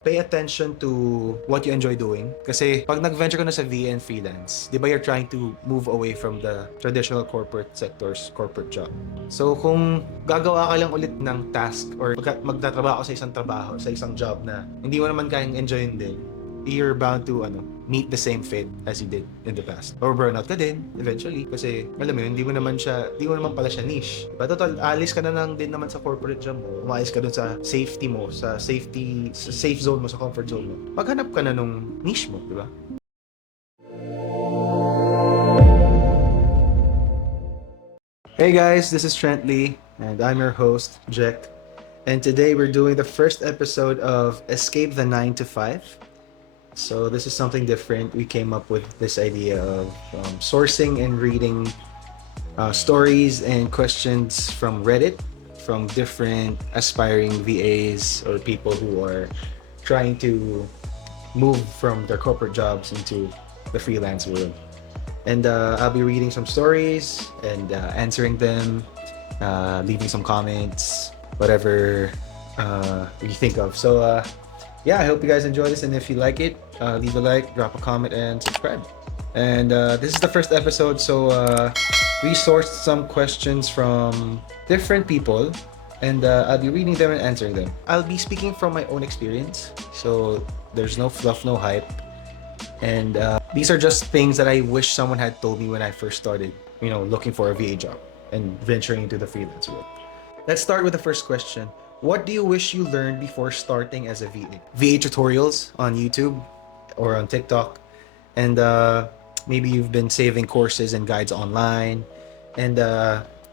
pay attention to what you enjoy doing. Kasi pag nag-venture ka na sa VA and freelance, di ba you're trying to move away from the traditional corporate sectors, corporate job. So kung gagawa ka lang ulit ng task or magtatrabaho ka sa isang trabaho, sa isang job na hindi mo naman kayang enjoyin din, you're bound to meet the same fate as you did in the past. Or burnout ka din eventually kasi alam mo yun, hindi mo naman pala siya niche. Diba? Total, alis ka na lang din naman sa corporate job mo. Umalis ka dun sa safety mo, sa safe zone mo, sa comfort zone mo. Paghanap ka na nung niche mo, di ba? Hey guys, this is Trent Lee and I'm your host, Jack. And today we're doing the first episode of Escape the 9 to 5. So this is something different. We came up with this idea of sourcing and reading stories and questions from Reddit from different aspiring VAs or people who are trying to move from their corporate jobs into the freelance world. And I'll be reading some stories and answering them, leaving some comments, whatever you think of. So yeah, I hope you guys enjoy this, and if you like it, leave a like, drop a comment, and subscribe. And this is the first episode, so we sourced some questions from different people, and I'll be reading them and answering them. I'll be speaking from my own experience, so there's no fluff, no hype. And these are just things that I wish someone had told me when I first started, looking for a VA job and venturing into the freelance world. Let's start with the first question. What do you wish you learned before starting as a VA? VA tutorials on YouTube or on TikTok. And maybe you've been saving courses and guides online. And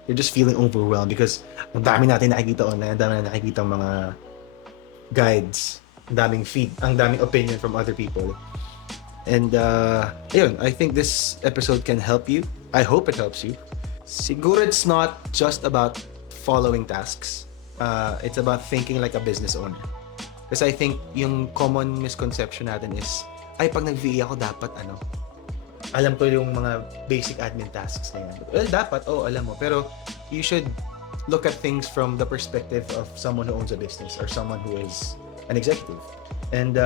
you're just feeling overwhelmed because ang dami natin nakikita online, ang dami natin nakikita mga guides, ang daming opinion from other people. And ayun, I think this episode can help you. I hope it helps you. Siguro it's not just about following tasks. It's about thinking like a business owner. Kasi I think yung common misconception natin is, ay pag nag-VA ako dapat alam ko yung mga basic admin tasks na yan. Well, dapat, alam mo. Pero you should look at things from the perspective of someone who owns a business or someone who is an executive. And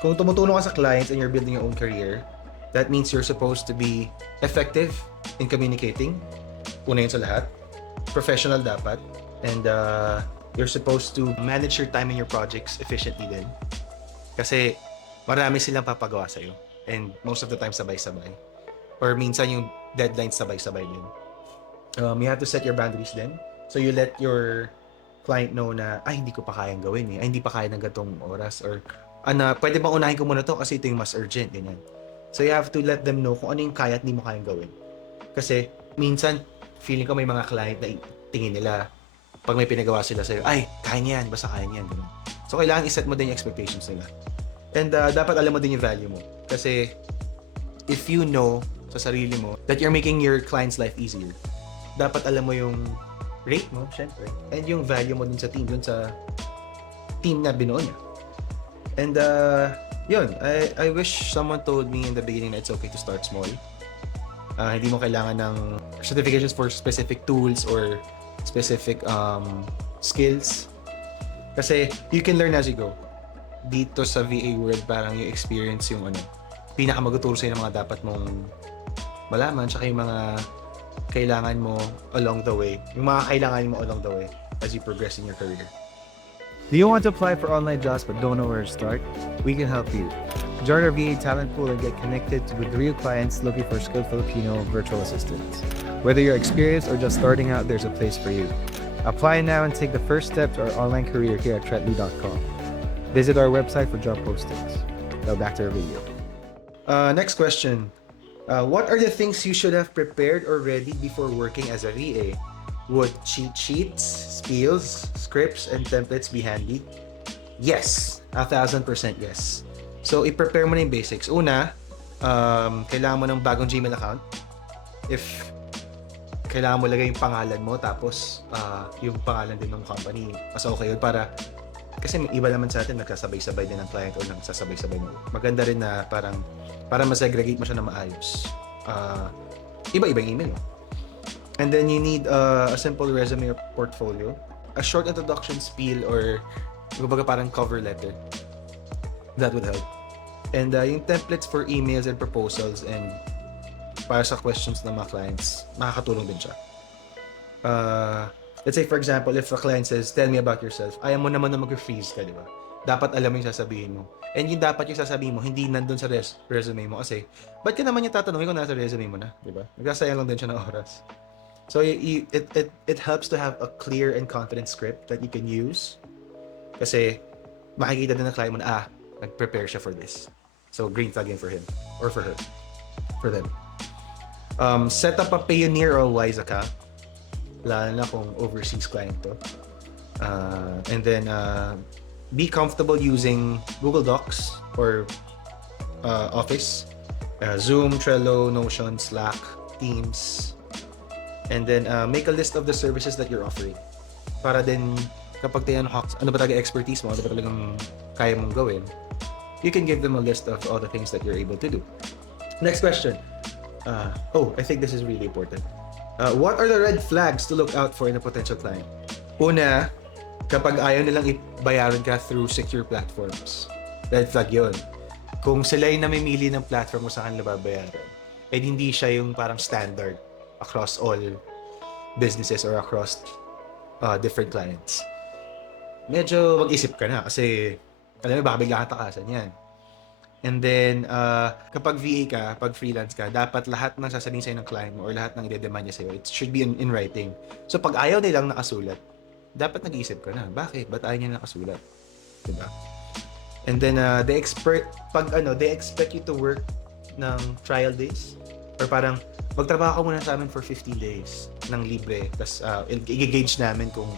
kung tumutulong ka sa clients and you're building your own career, that means you're supposed to be effective in communicating. Una yun sa lahat. Professional dapat. And you're supposed to manage your time and your projects efficiently din. Kasi marami silang papagawa sa'yo. And most of the time sabay-sabay. Or minsan yung deadlines sabay-sabay din. You have to set your boundaries din. So you let your client know na, ay, hindi ko pa kayang gawin eh. Ay, hindi pa kaya ng gatong oras. Or, pwede bang unahin ko muna to kasi ito yung mas urgent. Ganyan. So you have to let them know kung ano yung kaya at hindi mo kayang gawin. Kasi minsan, feeling ko may mga client na tingin nila, pag may pinagawa sila sa'yo, ay, kaya niyan, basta kaya niyan. Ganun. So kailangan iset mo din yung expectations nila. And dapat alam mo din yung value mo. Kasi if you know sa sarili mo that you're making your client's life easier, dapat alam mo yung rate mo, syempre. And yung value mo dun sa team na binuo niya. And yun, I wish someone told me in the beginning that it's okay to start small. Hindi mo kailangan ng certifications for specific tools or specific skills. Kasi you can learn as you go. Dito sa VA world, parang yung experience yung pinakamaguturo sa'yo ng mga dapat mong malaman, tsaka yung mga kailangan mo along the way. Yung mga kailangan mo along the way as you progress in your career. Do you want to apply for online jobs but don't know where to start? We can help you. Join our VA talent pool and get connected with real clients looking for skilled Filipino virtual assistants. Whether you're experienced or just starting out, there's a place for you. Apply now and take the first step to our online career here at Tretley.com. Visit our website for job postings. Now back to our video. Next question. What are the things you should have prepared or ready before working as a VA? Would cheat sheets, spiels, scripts, and templates be handy? Yes, 1,000% yes. So, i-prepare mo na yung basics. Una, kailangan mo ng bagong Gmail account. If kailangan mo lagay yung pangalan mo, tapos yung pangalan din ng company, mas okay yun para kasi may iba naman sa atin nagsasabay-sabay din ng client o nagsasabay-sabay mo. Maganda rin na para ma-segregate mo siya na maayos. Iba-iba yung email mo. And then you need a simple resume or portfolio, a short introduction spiel or kumbaga parang cover letter. That would help. And yung templates for emails and proposals and para sa questions ng mga clients, makakatulong din siya. Let's say for example, if a client says, tell me about yourself, ayaw mo naman na mag-freeze ka, di ba? Dapat alam mo yung sasabihin mo. And yung dapat yung sasabihin mo, hindi nandun sa resume mo. Kasi, ba't ka naman yung tatanungin kung nasa resume mo na, di ba? Nagsasayang lang din siya ng oras. So, it helps to have a clear and confident script that you can use. Kasi, makikita din ng client mo na, nag-prepare siya for this. So, green flag yun for him. Or for her. For them. Set up a Payoneer or Wise account. Lalo na kung overseas client to. And then, be comfortable using Google Docs or Office, Zoom, Trello, Notion, Slack, Teams. And then, make a list of the services that you're offering. Para din, kapag tayo ano ba talaga expertise mo, ano ba talagang kaya mong gawin, you can give them a list of all the things that you're able to do. Next question. I think this is really important. What are the red flags to look out for in a potential client? Una, kapag ayaw nilang ibayaran ka through secure platforms. Red flag yun. Kung sila yung namimili ng platform mo sa kanila babayaran, eh hindi siya yung parang standard across all businesses or across different clients. Medyo mag-isip ka na kasi alam mo, baka bigla kang takasan yan. And then, kapag VA ka, pag freelance ka, dapat lahat ng sasabihin sa'yo ng client mo or lahat ng i-demand niya sa'yo, it should be in writing. So, pag ayaw nilang nakasulat, dapat nag-iisip ka na, bakit? Ba't ayaw niya nakasulat? Diba? And then, they expect you to work ng trial days. Or parang, magtrabaho ka muna sa amin for 15 days ng libre. Tapos, i-gauge namin kung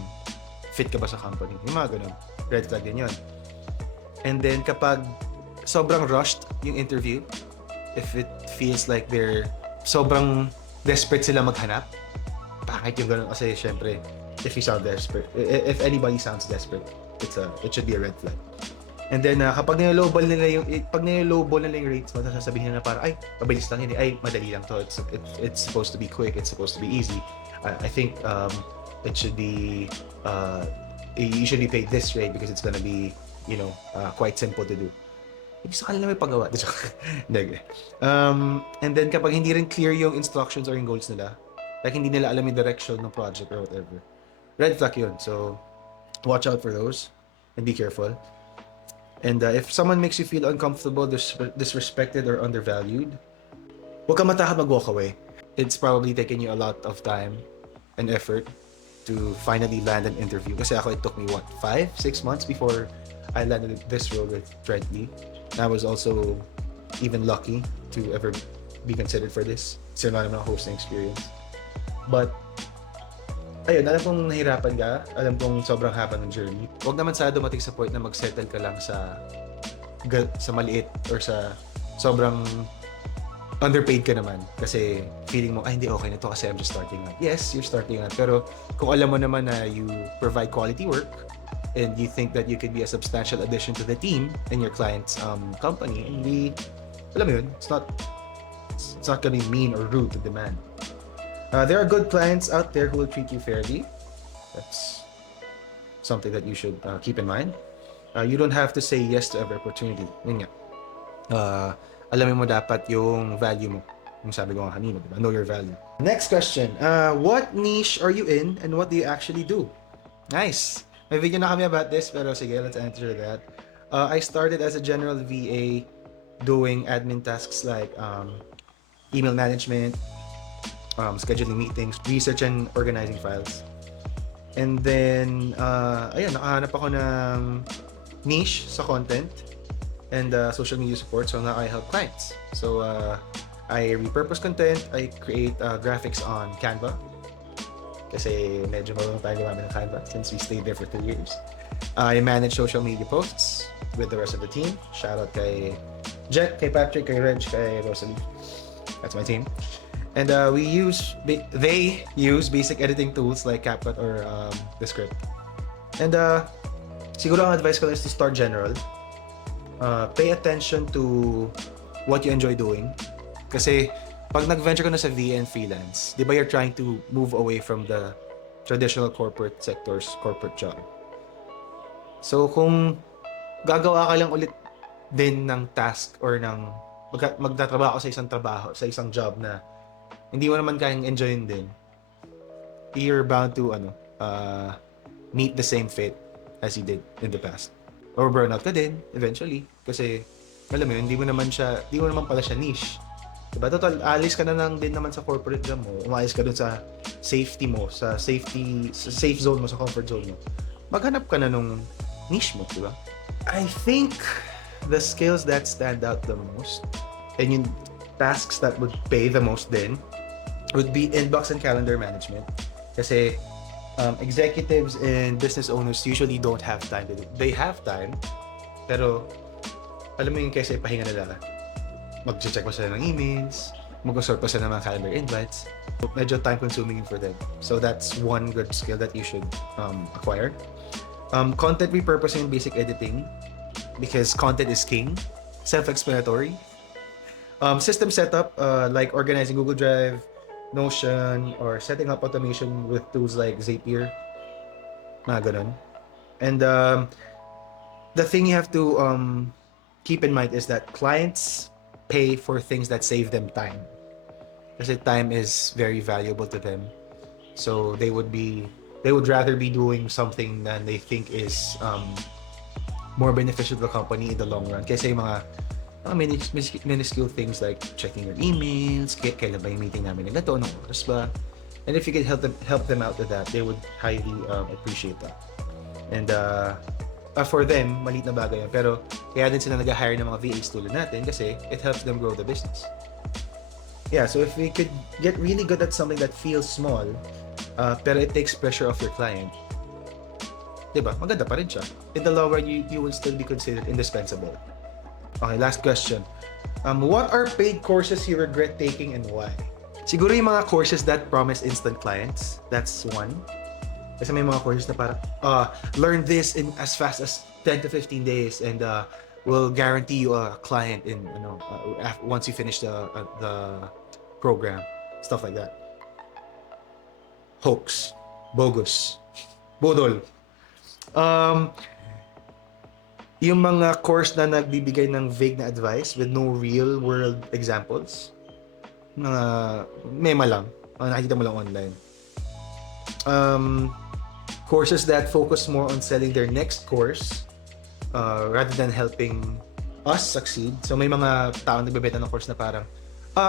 fit ka ba sa company. Yung mga ganun. Red flag din yun. And then, kapag sobrang rushed yung interview, if it feels like they're sobrang desperate sila maghanap, bakit yung ganun? Kasi syempre, if you sound desperate, if anybody sounds desperate, it should be a red flag. And then, kapag nilolowball nila yung rates mo, sasabihin nila para, ay, mabilis lang yun, ay, madali lang to, it's supposed to be quick, it's supposed to be easy. I think it should be, you should be paid this rate because it's gonna be, quite simple to do. Ibig sa kanila may pagawa. And then kapag hindi rin clear yung instructions or yung goals nila, like hindi nila alam yung direction ng project or whatever, red flag yun. So, watch out for those and be careful. And if someone makes you feel uncomfortable, disrespected, or undervalued, huwag ka matakot mag-walk away. It's probably taken you a lot of time and effort to finally land an interview. Kasi ako, it took me 5-6 months before I landed this role with Trently. I was also even lucky to ever be considered for this. Kasi wala naman ako hosting experience. But, ayun, alam kong nahirapan ka. Alam kong sobrang haba ng journey. Huwag naman sana dumating sa point na mag-settle ka lang sa maliit or sa sobrang underpaid ka naman. Kasi feeling mo, hindi okay na to kasi I'm just starting out. Yes, you're starting out. Pero kung alam mo naman na you provide quality work, and you think that you could be a substantial addition to the team and your client's company, and alam mo yun, it's not gonna be mean or rude to demand. There are good clients out there who will treat you fairly. That's something that you should keep in mind. You don't have to say yes to every opportunity. Yun nga. Alamin mo dapat yung value mo. Yung sabi ko nga kanina, diba? Know your value. Next question. What niche are you in and what do you actually do? Nice. May video na kami about this, pero sige, let's answer that. I started as a general VA doing admin tasks like email management, scheduling meetings, research and organizing files. And then, nakahanap ako ng niche sa content and social media support, so now I help clients. So, I repurpose content, I create graphics on Canva, kasi medyo marunong tayo gumamit ng Canva since we stayed there for 2 years. I manage social media posts with the rest of the team. Shout out kay Jet, kay Patrick, kay Reg, kay Rosalie. That's my team. And they use basic editing tools like CapCut or Descript. And siguro ang advice ko is to start general. Pay attention to what you enjoy doing. Kasi pag nag-venture ka na sa VA and freelance, di ba you're trying to move away from the traditional corporate sector's corporate job. So kung gagawa ka lang ulit din ng task or ng magtatrabaho sa isang trabaho, sa isang job na hindi mo naman kayang enjoyin din, you're bound to meet the same fate as you did in the past. Or burnout ka din eventually kasi alam mo yun, hindi mo naman pala siya niche. Diba? Total, alis ka na lang din naman sa corporate job mo. Umalis ka dun sa safety mo, sa safe zone mo, sa comfort zone mo. Maghanap ka na nung niche mo, diba? I think the skills that stand out the most and yung tasks that would pay the most then would be inbox and calendar management. Kasi executives and business owners usually don't have time to do. They have time, pero alam mo yung kaysa ipahinga nila, mag-check pa sila ng emails, mag-sort pa sila ng mga calendar invites. Medyo time-consuming for them. So that's one good skill that you should acquire. Content repurposing and basic editing, because content is king. Self-explanatory. System setup, like organizing Google Drive, Notion, or setting up automation with tools like Zapier. Mga ganun. And the thing you have to keep in mind is that clients pay for things that save them time. Kasi time is very valuable to them. So they would rather be doing something that they think is more beneficial to the company in the long run. Kasi yung mga minuscule things like checking your emails, kailan ba yung meeting namin na ito, anong oras ba? And if you could help them out with that, they would highly appreciate that. And for them, maliit na bagay yun. Pero kaya din sila nag-hire ng mga VAs tulad natin kasi it helps them grow the business. Yeah, so if we could get really good at something that feels small, pero it takes pressure off your client, diba? Maganda pa rin siya. In the long run, you will still be considered indispensable. Okay, last question. What are paid courses you regret taking and why? Siguro yung mga courses that promise instant clients. That's one. Kasi may mga courses na parang, learn this in as fast as 10 to 15 days and we'll guarantee you a client in, once you finish the program. Stuff like that. Hoax. Bogus. Budol. Yung mga course na nagbibigay ng vague na advice with no real world examples. Mema lang. Nakikita mo lang online. Courses that focus more on selling their next course rather than helping us succeed. So may mga tao nagbebenta ng course na parang,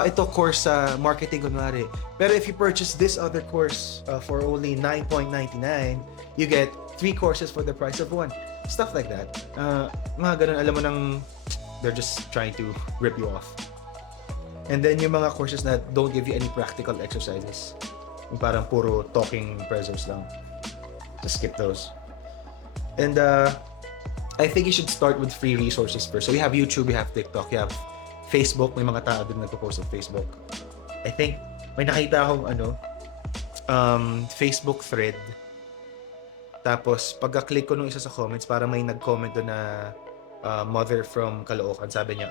ito course sa marketing kunwari. Pero if you purchase this other course for only $9.99, you get 3 courses for the price of 1. Stuff like that. Mga ganun, alam mo nang they're just trying to rip you off. And then yung mga courses that don't give you any practical exercises. Yung parang puro talking presence lang. Just skip those. And I think you should start with free resources first. So you have YouTube, you have TikTok, you have Facebook. May mga tao din nagpo-post on Facebook. I think may nakita akong Facebook thread. Tapos pagka-click ko nung isa sa comments, para may nag-comment doon na mother from Caloocan. Sabi niya,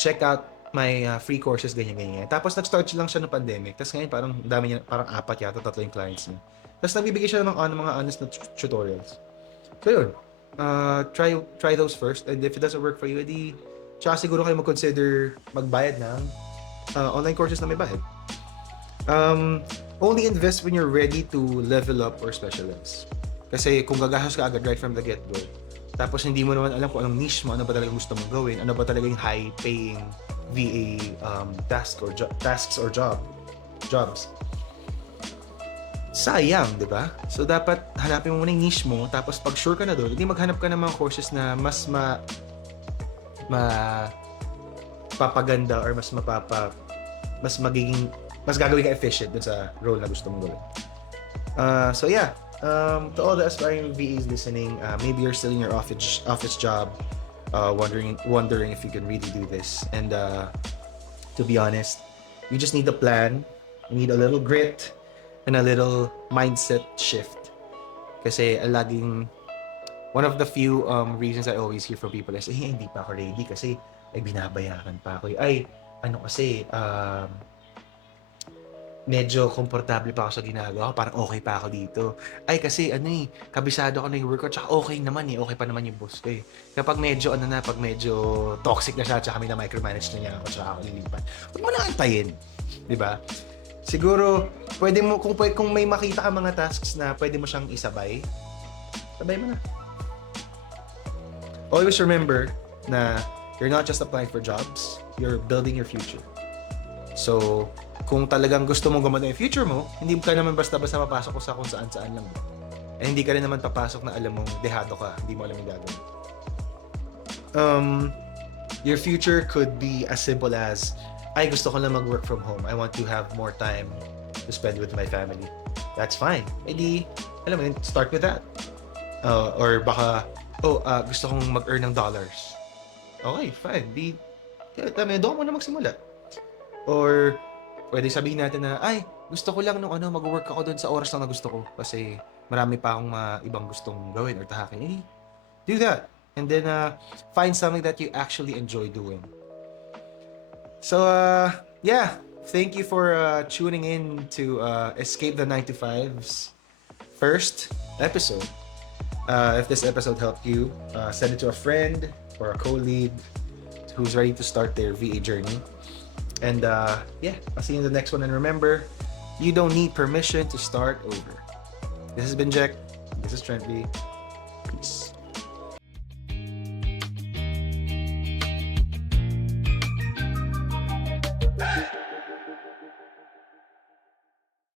check out my free courses, ganyan. Tapos nag-start lang siya ng pandemic. Tapos ngayon parang dami niya, parang 4 yata, 3 yung clients niya. Tapos nagbibigay siya ng mga honest na tutorials. So yun, try those first. And if it doesn't work for you, edi tsaka siguro kayo mag-consider magbayad ng online courses na may bayad. Only invest when you're ready to level up or specialize. Kasi kung gagastos ka agad right from the get-go, tapos hindi mo naman alam kung anong niche mo, ano ba talaga gusto mong gawin, ano ba talaga yung high-paying VA tasks or jobs. Sayang, di ba? So, dapat hanapin mo muna yung niche mo, tapos pag sure ka na doon, hindi maghanap ka ng mga courses na mas papaganda or mas gagawin ka efficient dun sa role na gusto mong gawin. So yeah, to all the aspiring VAs listening, maybe you're still in your office job, wondering if you can really do this. And to be honest, you just need a plan, you need a little grit, and a little mindset shift. Kasi one of the few reasons I always hear from people is, hindi pa ako ready kasi binabayaran pa ako. medyo komportable pa ako sa ginagawa ko, parang okay pa ako dito. Ay kasi kabisado ko na yung work ko, tsaka okay naman okay pa naman yung boss ko eh. Kapag medyo pag medyo toxic na siya, tsaka kami na micromanage na niya ako, tsaka ako lilipat. Huwag mo na antayin, di ba? Siguro, pwede mo, kung may makita ka mga tasks na pwede mo siyang isabay, sabay mo na. Always remember na you're not just applying for jobs, you're building your future. So, kung talagang gusto mong gumanda yung future mo, hindi ka naman basta-basta mapasok sa kung saan-saan lang. Eh, hindi ka rin naman papasok na alam mong dehado ka, hindi mo alam yung gagawin. Your future could be as simple as, ay, gusto ko lang mag-work from home. I want to have more time to spend with my family. That's fine. E di, alam mo yun, start with that. Or baka, gusto kong mag-earn ng dollars. Okay, fine. Doon mo na magsimula. Or, pwede sabihin natin na, ay, gusto ko lang mag-work ako doon sa oras lang na gusto ko kasi marami pa akong ibang gustong gawin or tahakin. Do that. And then, find something that you actually enjoy doing. So, yeah. Thank you for tuning in to Escape the 9 to 5's first episode. If this episode helped you, send it to a friend or a co-lead who's ready to start their VA journey. And yeah, I'll see you in the next one. And remember, you don't need permission to start over. This has been Jack. This is Trentley. Peace.